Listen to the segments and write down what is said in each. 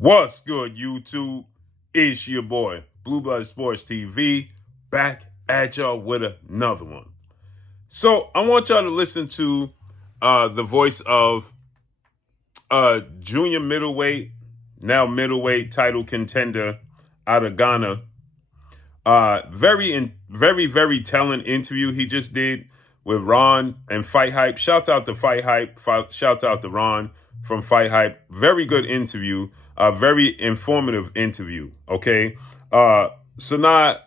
What's good, YouTube? It's your boy, Blue Blood Sports TV, back at y'all with another one. So I want y'all to listen to the voice of junior middleweight, now middleweight title contender out of Ghana. Very telling interview he just did with Ron and Fight Hype. Shout out to Fight Hype. Shout out to Ron from Fight Hype. Very good interview. Very informative interview. Okay. So now,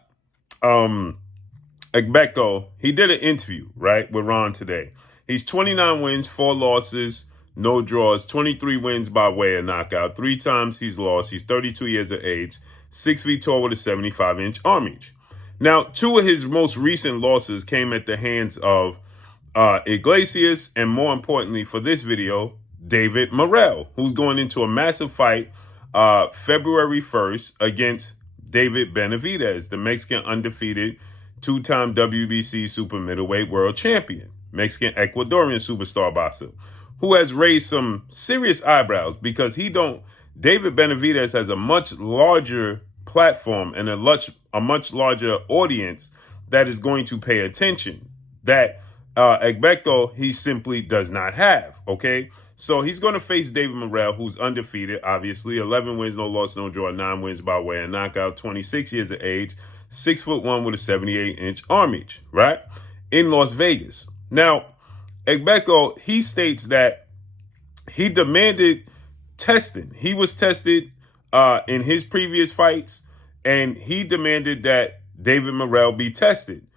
Agbeko, he did an interview, right, with Ron today. He's 29 wins, 4 losses, no draws, 23 wins by way of knockout. 3 times he's lost. He's 32 years of age, 6 feet tall with a 75-inch arm reach. Now, 2 of his most recent losses came at the hands of Iglesias, and more importantly for this video, David Morrell, who's going into a massive fight February 1st against David Benavidez, the Mexican undefeated 2-time WBC super middleweight world champion, Mexican Ecuadorian superstar boxer, who has raised some serious eyebrows because David Benavidez has a much larger platform and a much larger audience that is going to pay attention that Agbeko, he simply does not have, okay? So he's going to face David Morrell, who's undefeated, obviously. 11 wins, no loss, no draw, 9 wins by way of knockout, 26 years of age, 6'1" with a 78-inch arm reach, right? In Las Vegas. Now, Agbeko, he states that he demanded testing. He was tested in his previous fights, and he demanded that David Morrell be tested.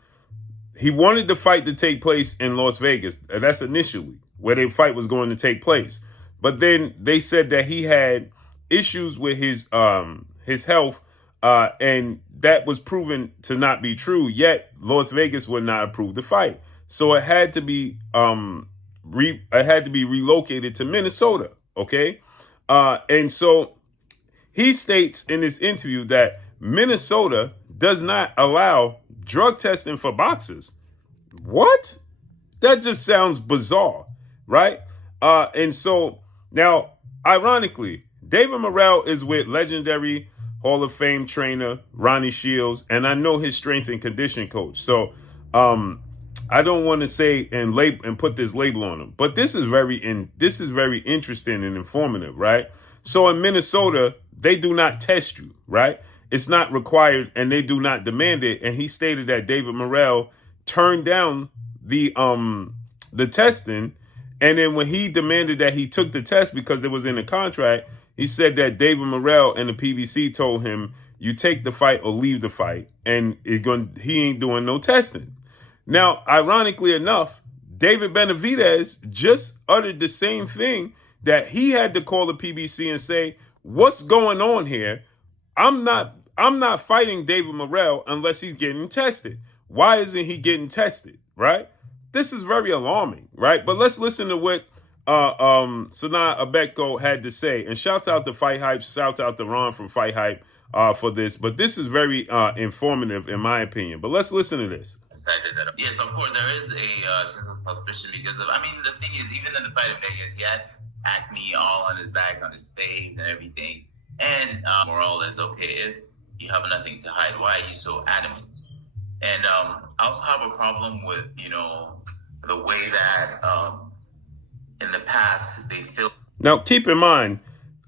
He wanted the fight to take place in Las Vegas. That's initially where the fight was going to take place. But then they said that he had issues with his health, and that was proven to not be true. Yet Las Vegas would not approve the fight, so it had to be relocated to Minnesota. Okay, and so he states in this interview that Minnesota does not allow drug testing for boxers. What? That just sounds bizarre, right? And so now, ironically, David Morrell is with legendary Hall of Fame trainer Ronnie Shields, and I know his strength and condition coach. So I don't want to say and put this label on him, but this is very interesting and informative, right? So in Minnesota, they do not test you, right? It's not required, and they do not demand it. And he stated that David Morrell turned down the testing, and then when he demanded that he took the test because it was in the contract, he said that David Morrell and the PBC told him, "You take the fight or leave the fight," and he ain't doing no testing. Now, ironically enough, David Benavidez just uttered the same thing, that he had to call the PBC and say, "What's going on here? I'm not fighting David Morrell unless he's getting tested. Why isn't he getting tested?" Right? This is very alarming, right? But let's listen to what Sanaa Agbeko had to say. And shout out to Fight Hype, shout out to Ron from Fight Hype for this. But this is very informative in my opinion. But let's listen to this. Decided that, yes, of course, there is a sense of suspicion because the thing is, even in the fight in Vegas, he had acne all on his back, on his face, and everything. And Morrell is, okay, if you have nothing to hide, why are you so adamant? And I also have a problem with, the way that in the past they feel. Now, keep in mind,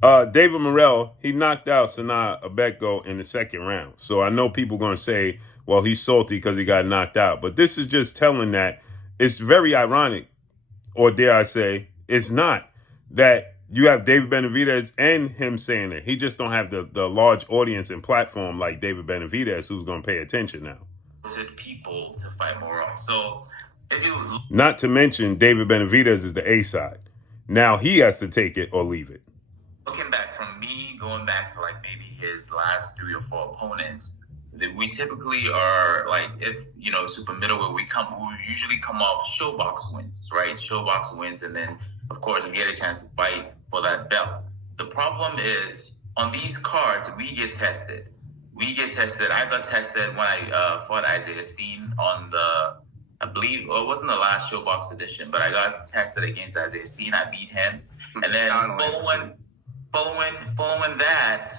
David Morrell, he knocked out Sanaa Agbeko in the second round. So I know people are going to say, well, he's salty because he got knocked out. But this is just telling that it's very ironic, or dare I say, it's not, that you have David Benavidez and him saying it. He just don't have the large audience and platform like David Benavidez, who's going to pay attention now. People to fight Morrell. So if you not to mention David Benavidez is the A side. Now he has to take it or leave it. Looking back from me, going back to like maybe his last 3 or 4 opponents, we typically are like, if super middleweight, we usually come off showbox wins, right? Showbox wins, and then of course we get a chance to fight for that belt. The problem is on these cards we get tested. I got tested when I fought Isaiah Steen on I believe it wasn't the last Showbox edition, but I got tested against Isaiah Steen. I beat him, and then Following that,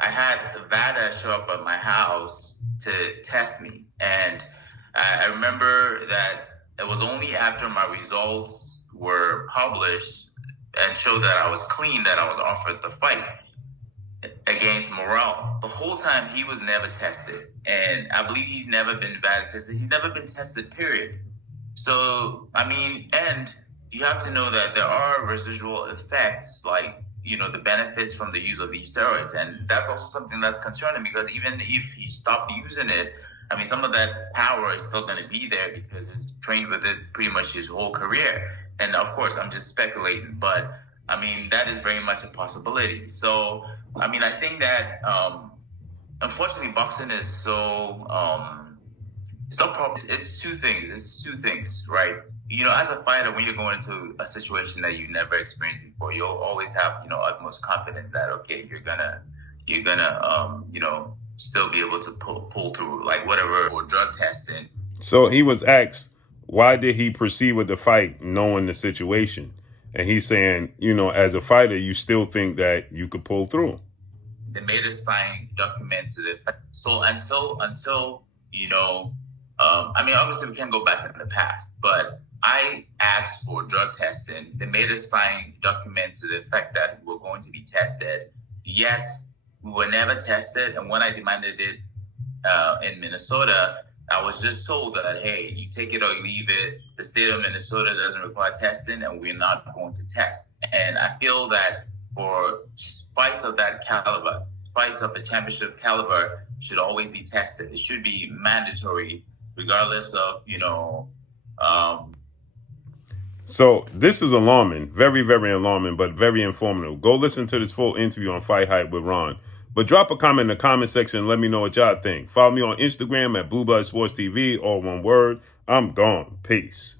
I had Vada show up at my house to test me, and I remember that it was only after my results were published and showed that I was clean that I was offered the fight against Morrell. The whole time he was never tested, and I believe he's never been Vada tested. He's never been tested, period. So, I mean, and you have to know that there are residual effects, like, the benefits from the use of these steroids. And that's also something that's concerning, because even if he stopped using it, I mean, some of that power is still going to be there because he's trained with it pretty much his whole career. And of course, I'm just speculating, but I mean, that is very much a possibility. So, I mean, I think that unfortunately, boxing is so it's no problem. It's two things. Right? As a fighter, when you're going into a situation that you never experienced before, you'll always have, utmost confidence that, okay, you're gonna, still be able to pull through, like, whatever, or drug testing. So he was asked, why did he proceed with the fight knowing the situation? And he's saying, as a fighter, you still think that you could pull through. They made us sign documents to the effect. So until I mean, obviously we can't go back in the past, but I asked for drug testing. They made us sign documents to the effect that we were going to be tested. Yet we were never tested. And when I demanded it in Minnesota, I was just told that, hey, you take it or you leave it. The state of Minnesota doesn't require testing, and we're not going to test. And I feel that for fights of that caliber, fights of the championship caliber, should always be tested. It should be mandatory, regardless of, So this is alarming, very, very alarming, but very informative. Go listen to this full interview on Fight Hype with Ron. But drop a comment in the comment section and let me know what y'all think. Follow me on Instagram at Blue Blood Sports TV, all one word. I'm gone. Peace.